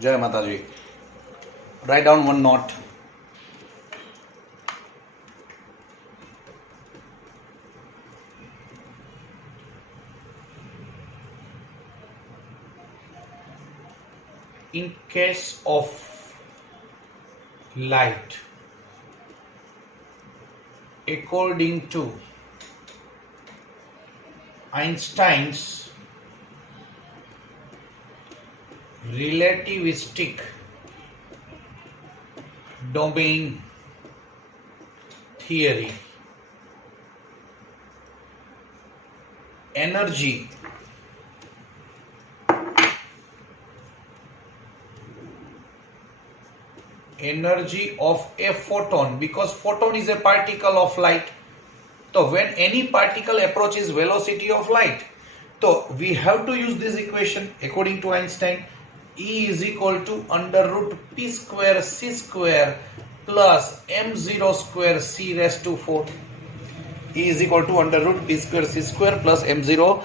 Jai Mataji. Write down one note. In case of light, according to Einstein's relativistic domain theory, energy of a photon, because photon is a particle of light. So when any particle approaches velocity of light, so we have to use this equation according to Einstein. E is equal to under root p square c square plus m0 square c raised to 4. E is equal to under root p square c square plus m0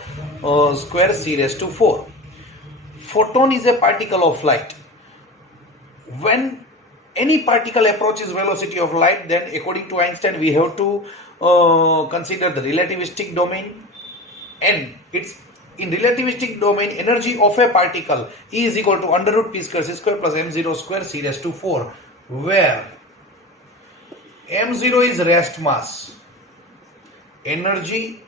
square c raised to 4. Photon is a particle of light. When any particle approaches velocity of light, then according to Einstein we have to consider the relativistic domain, and it's in relativistic domain energy of a particle E is equal to under root p square c square plus m0 square c raised to 4, where m0 is rest mass, energy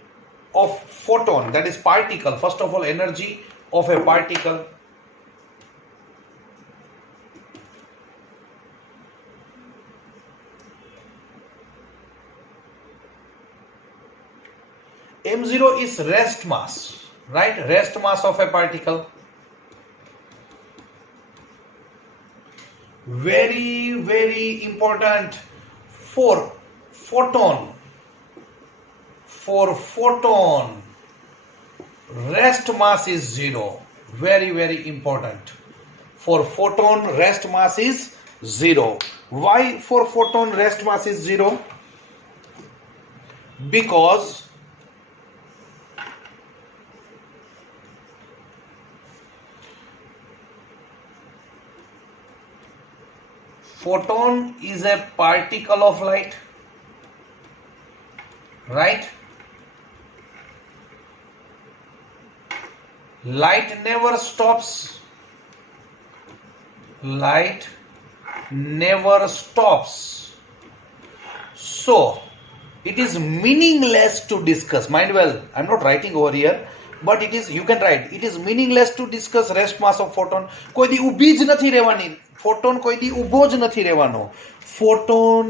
of photon, that is particle, first of all energy of a particle, m0 is rest mass, right? Rest mass of a particle. Very, very important for photon. For photon, rest mass is 0. Very, very important. For photon, rest mass is 0. Why for photon rest mass is 0? Because photon is a particle of light, right? Light never stops. Light never stops. So it is meaningless to discuss. Mind well, I am not writing over here, but it is, you can write, it is meaningless to discuss rest mass of photon. કોઈ દી ઊભી જ નથી રહેવાની. Photon કોઈ દી ઊભો જ નથી રહેવાનો. ફોટોન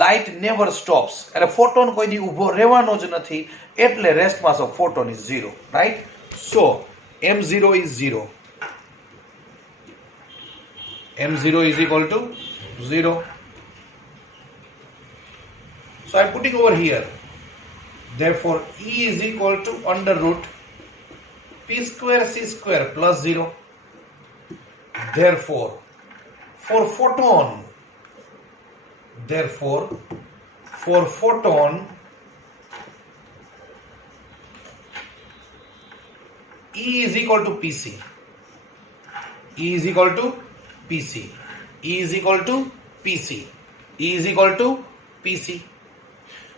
લાઇટ નેવર સ્ટોપ્સ, અને ફોટોન કોઈ દી ઊભો રહેવાનો જ નથી, એટલે rest mass of photon is 0, right? So m0 is 0. m0 is equal to 0. So I am putting over here, therefore E is equal to under root p square c square plus 0. Therefore for photon, E is equal to PC. E is equal to PC. E is equal to PC. E is equal to PC.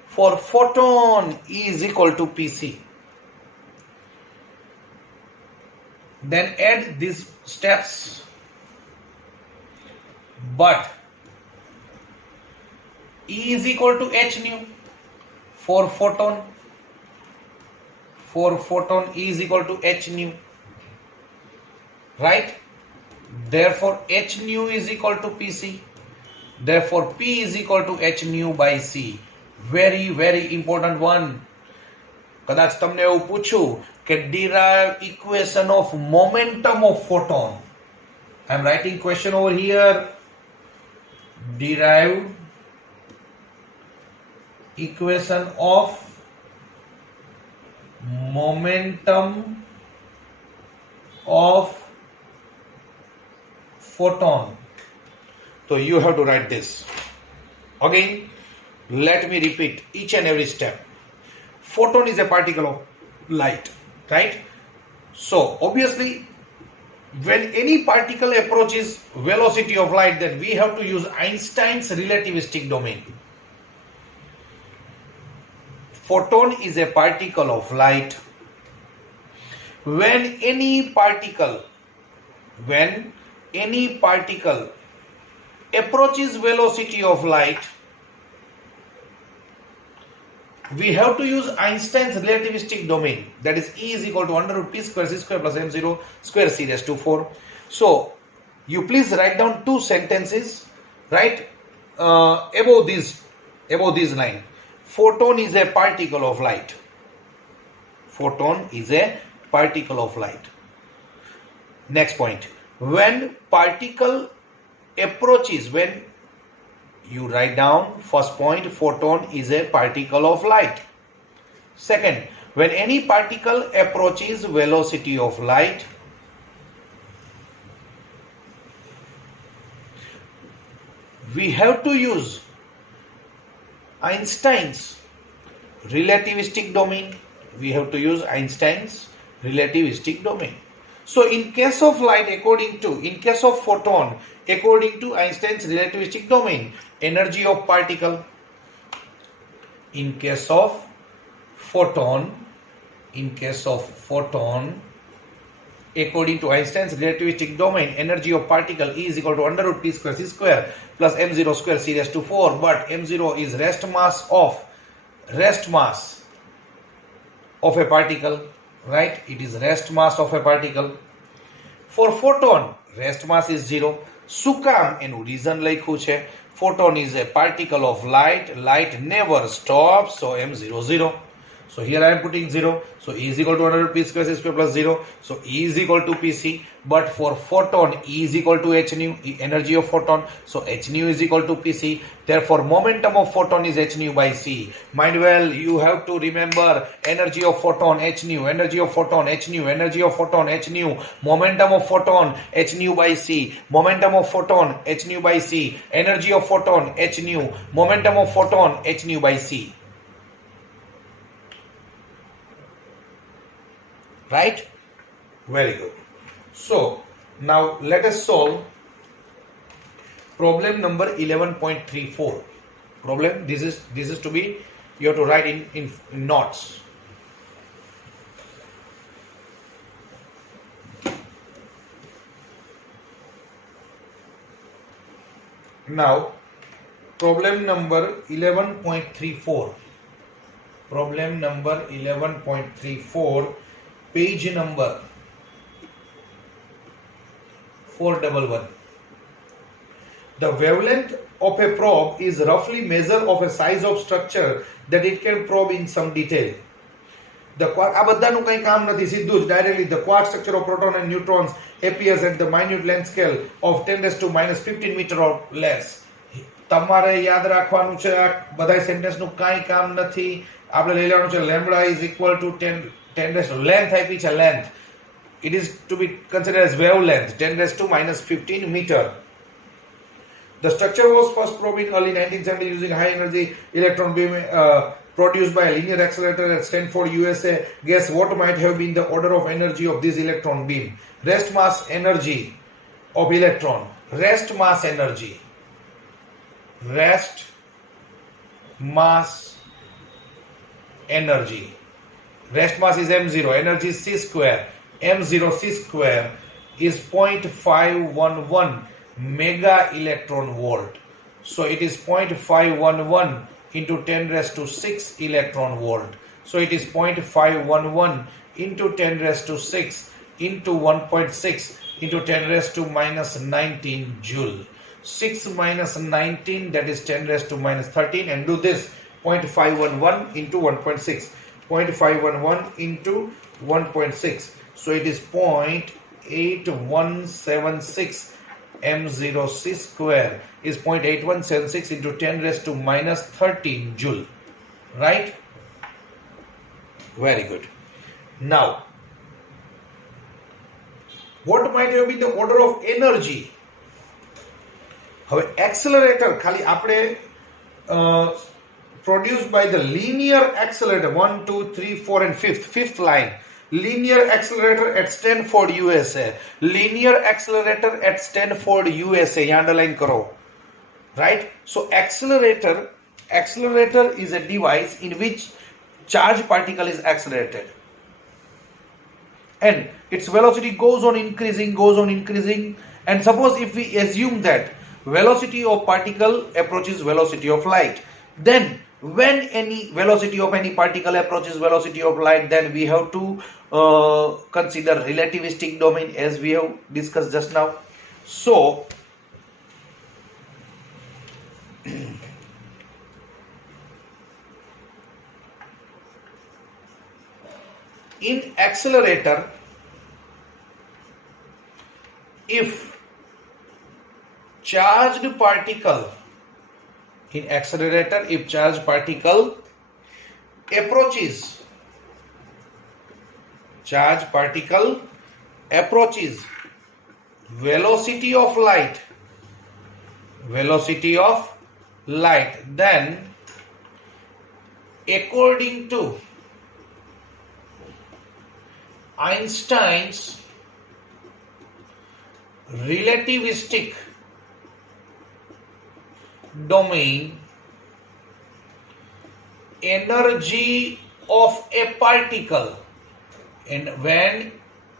For photon, E is equal to PC. Then add these steps. But E is equal to h nu. For photon, E is equal to h nu, right? Therefore h nu is equal to Pc. Therefore P is equal to h nu by C. Very, very important one. કદાચ તમને એવું પૂછું કે derive equation of momentum of photon. I am writing question over here. Derive equation of momentum of photon. So you have to write this. Again, let me repeat each and every step. Photon is a particle of light, right? So obviously when any particle approaches velocity of light, then we have to use Einstein's relativistic domain. Photon is a particle of light. When any particle approaches velocity of light, we have to use Einstein's relativistic domain, that is E is equal to under root p square c square plus m0 square c raised to 4. So you please write down two sentences, right, above this line. Photon is a particle of light. Photon is a particle of light. Next point, when particle approaches, when you write down first point, photon is a particle of light. Second, when any particle approaches velocity of light, we have to use Einstein's relativistic domain. We have to use Einstein's relativistic domain. So in case of light, in case of photon, according to Einstein's relativistic domain, energy of particle. In case of photon, according to Einstein's relativistic domain, energy of particle E is equal to under root p square c square plus m0 square c raised to 4. But m0 is rest mass of a particle, right? It is rest mass of a particle. For photon, rest mass is 0. શું કામ? એનું reason લખ્યું છે. Photon is a particle of light. Light never stops, so m0 0. So here I am putting 0. So E is equal to under root p square c square plus 0. So E is equal to Pc. But for photon, E is equal to h nu, energy of photon. So h nu is equal to Pc. Therefore, momentum of photon is h nu by c. Mind well, you have to remember energy of photon h nu, energy of photon h nu, energy of photon h nu, momentum of photon h nu by c, momentum of photon h nu by c, energy of photon h nu, momentum of photon h nu by c. Right? Very good. So now let us solve problem number 11.34. Problem, this is to be, you have to write in notes. Now problem number 11.34. Problem number 11.34, page number 411. The wavelength of a probe is roughly measure of a size of structure that it can probe in some detail. The quark, આ બધાનું કંઈ કામ નથી, સીધું જ directly the quark structure of proton and neutrons appears at the minute length scale of 10 raised to minus 15 meter of length. તમારે યાદ રાખવાનું છે, આ બધા સેન્ટેન્સનું કાંઈ કામ નથી. આપણે લઈ લેવાનું છે lambda is equal to 10 raised to length આપી છે, length. It is to be considered as wavelength, 10 raised to minus 15 meter. The structure was first probed in early 1970 using high energy electron beam produced by a linear accelerator at Stanford, USA. Guess what might have been the order of energy of this electron beam? Rest mass energy of electron. Rest mass energy. Rest mass energy. Rest mass is m0. Energy is c square. m0 c square is 0.511 mega electron volt. So it is 0.511 into 10 raised to 6 electron volt. So it is 0.511 into 10 raised to 6 into 1.6 into 10 raised to minus 19 joule. 6 minus 19, that is 10 raised to minus 13, and do this 0.511 into 1.6. 0.511 into 1.6. So it is 0.8176 m0 c square is 0.8176 into 10 raised to minus 13 joule. Right? Very good. Now, what might have been the order of energy? હવે accelerator ખાલી આપણે produced by the linear accelerator 1, 2, 3, 4 and fifth line. linear accelerator at Stanford, USA. Linear accelerator at Stanford, USA. Underline karo. Right? So accelerator is a device in which charge particle is accelerated. And its velocity goes on increasing. And suppose if we assume that velocity of particle approaches velocity of light, then when any velocity of any particle approaches velocity of light, then we have to consider relativistic domain, as we have discussed just now. So in accelerator, if charged particle approaches velocity of light, then according to Einstein's relativistic domain, energy of a particle, and when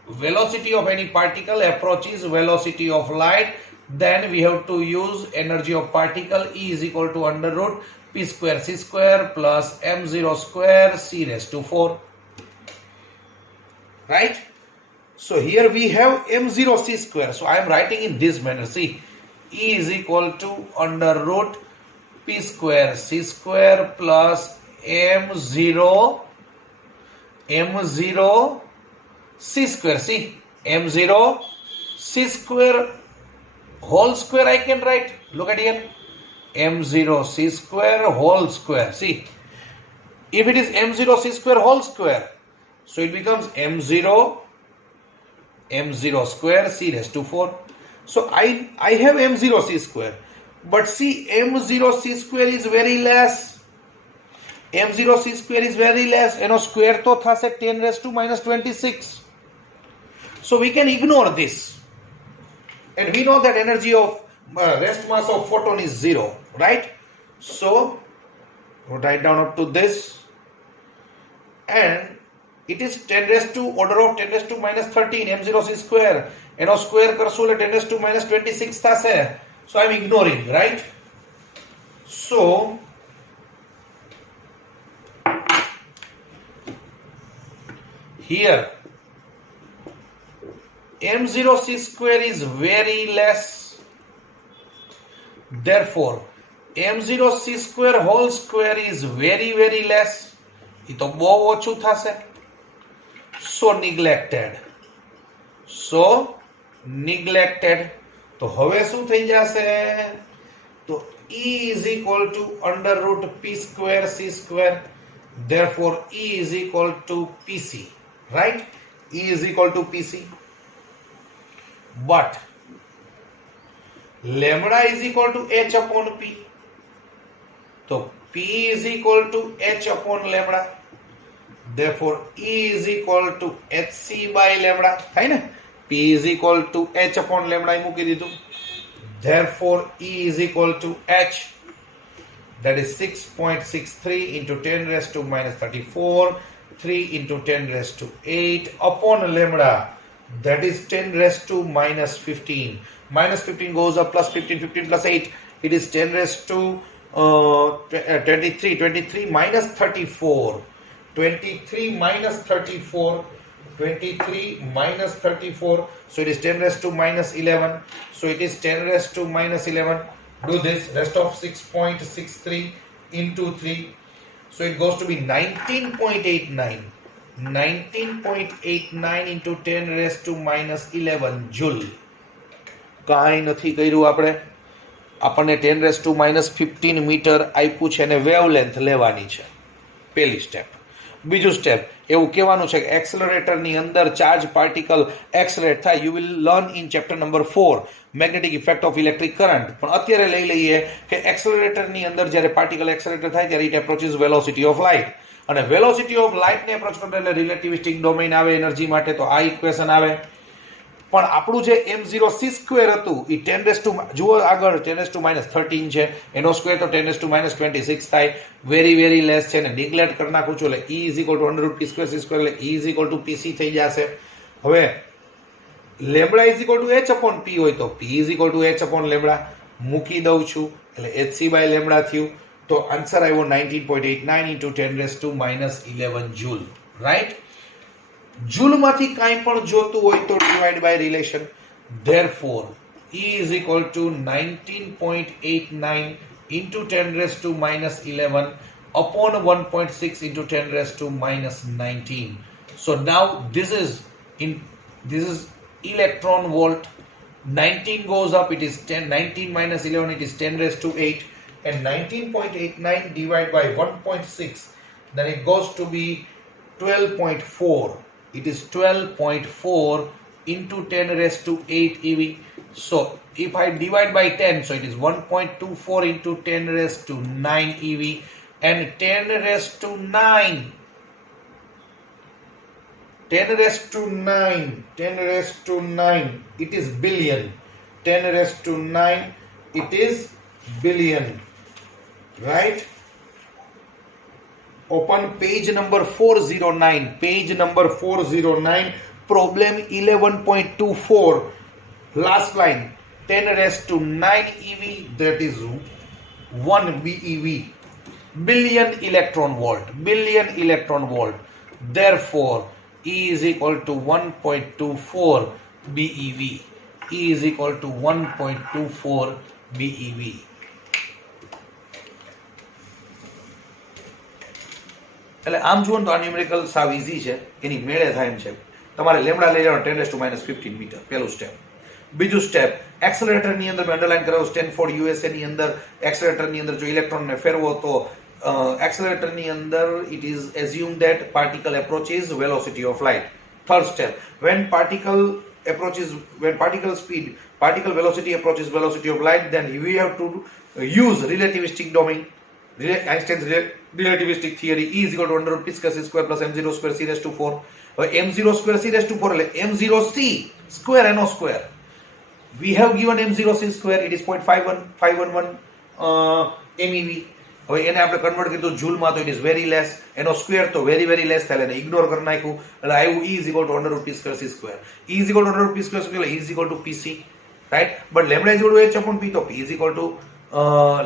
velocity of any particle approaches velocity of light, then we have to use energy of particle, E is equal to under root P square C square plus M0 square C raised to 4. Right? So here we have M0 C square. So I am writing in this manner. See, E is equal to under root P square C square plus M0 C square. See, M0 C square whole square I can write. Look at here. M0 C square whole square. See, if it is M0 C square whole square, so it becomes M0 square C raised to 4. So I have M0 C square. But see, M0 C square is very less. M0 C square is very less. You know, square to thase 10 raised to minus 26. So we can ignore this. And we know that energy of rest mass of photon is 0. Right? So write down up to this. And it is 10 raised to order of 10 raised to minus 13 M0 C square. You know, square karsu le 10 raised to minus 26 thase. So I am ignoring, right? So here M0 C square is very less. Therefore M0 C square whole square is very less. એ તો બહુ ઓછું થશે. So neglected. તો હવે શું થઈ જશે? તો E is equal to under root P square C square. Therefore E is equal to PC. Right? E is equal to PC. But lambda is equal to H upon P. So P is equal to H upon lambda. Therefore E is equal to HC by lambda. Right? P is equal to H upon lambda. Therefore E is equal to H. That is 6.63 into 10 raised to minus 34. 3 into 10 raised to 8 upon lambda. That is 10 raised to minus 15. Minus 15 goes up plus 15. 15 plus 8. It is 10 raised to 23. 23 minus 34. 23 minus 34. 23 minus 34. So it is 10 raised to minus 11. So it is 10 raised to minus 11. Do this. Rest of 6.63 into 3. So it goes to be 19.89. 19.89 into 10 raised to minus 11 joule. કાંઈ નથી કર્યું આપણે. આપણને 10 raised to minus 15 metre આપ્યું છે અને wavelength લેવાની છે. પહેલી સ્ટેપ. બીજું સ્ટેપ એવું કહેવાનું છે કે એક્સલરેટરની અંદર ચાર્જ પાર્ટિકલ એક્સલરેટ થાય. You will learn in chapter number 4 magnetic effect of electric current. પણ અત્યારે લઈ લઈએ કે એક્સલરેટરની અંદર જ્યારે પાર્ટિકલ એક્સલરેટર થાય ત્યારે it approaches velocity of light. અને વેલોસિટી ઓફ લાઇટ ને એપ્રોચ કરતા એટલે રિલેટિવિસ્ટિક ડોમેઇન આવે એનર્જી માટે, તો આ ઇક્વેશન આવે. પણ આપણું જે m0c સ્ક્વેર હતું એ 10 જુઓ આગળ 10⁻13 છે, એનો સ્ક્વેર તો 10⁻26 થાય, વેરી લેસ છે ને નિગ્લેક્ટ કરી નાખું છું એટલે e √p square c square એટલે e pc થઈ જશે. હવે લેમ્બડા h/p હોય તો p h/λ મૂકી દઉં છું એટલે hc/λ થયું. તો આન્સર આવ્યો 19.89 × 10⁻11 જૂલ. રાઈટ. જૂલ માંથી કાંઈ પણ જોતું હોય તો divide by relation. Therefore E is equal to 19.89 into 10⁻11 upon 1.6 into 10⁻19. So now this is electron volt. 19 goes up, it is 10. 19 minus 11, it is 10⁸8, and 19.89 divided by 1.6, then it goes to be 12.4. It is 12.4 into 10⁸8 eV. So if I divide by 10, so it is 1.24 into 10⁹9 eV, and 10⁹9 it is billion. 10⁹9 it is billion. Right? Open page number 409. Page number 409. Problem 11.24. Last line. 10⁹9 eV, that is 1 BeV. Billion electron volt. Billion electron volt. Therefore, E is equal to 1.24 BeV. E is equal to 1.24 BeV. એટલે આમ જુઓ તો આ numerical સાવ easy છે, એની મેળે થાય એમ છે. તમારે લેમ્બડા લઈ જવાનો 10⁻15 મીટર, પહેલું સ્ટેપ. બીજું સ્ટેપ, એક્સેલરેટરની અંદર મેં અંડરલાઈન કરાવ્યું, સ્ટેનફોર્ડ યુએસએ ની અંદર એક્સેલરેટરની અંદર જો ઇલેક્ટ્રોનને ફેરવો તો એક્સેલરેટરની અંદર it is assume that particle approaches velocity of light. Third step, when particle velocity approaches velocity of light, then we have to use relativistic domain. Einstein's relativistic theory. E is equal to √p square c square plus m0 square c raised to 4. m0 square c raised to 4 એટલે m0c square એનો square. We have given m0c square, it is 0.511 MeV. હવે એને આપણે convert કર્યું જૂલમાં તો it is very less, એનો square તો very less થાય એટલે ઇગ્નોર કરી નાખ્યું એટલે આવ્યું E is equal to √p square c square. E is equal to √p square c square એટલે E is equal to pc, right? But lambda is equal to h/p તો p is equal to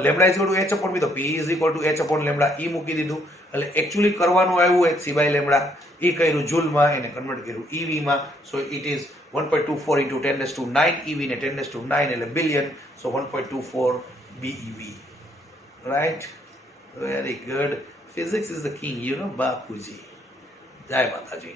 lambda is equal to h/p તો p is equal to h/λ. E મૂકી દીધું એટલે actually કરવાનું આવ્યું hc/λ. એ કર્યું જૂલમાં, એને કન્વર્ટ કર્યું EV માં. So it is 1.24 into 10⁹9 EV ને 10⁹9 એટલે billion. So 1.24 BeV. Right? Very good. Physics is the king, Bapuji. Jai Mataji.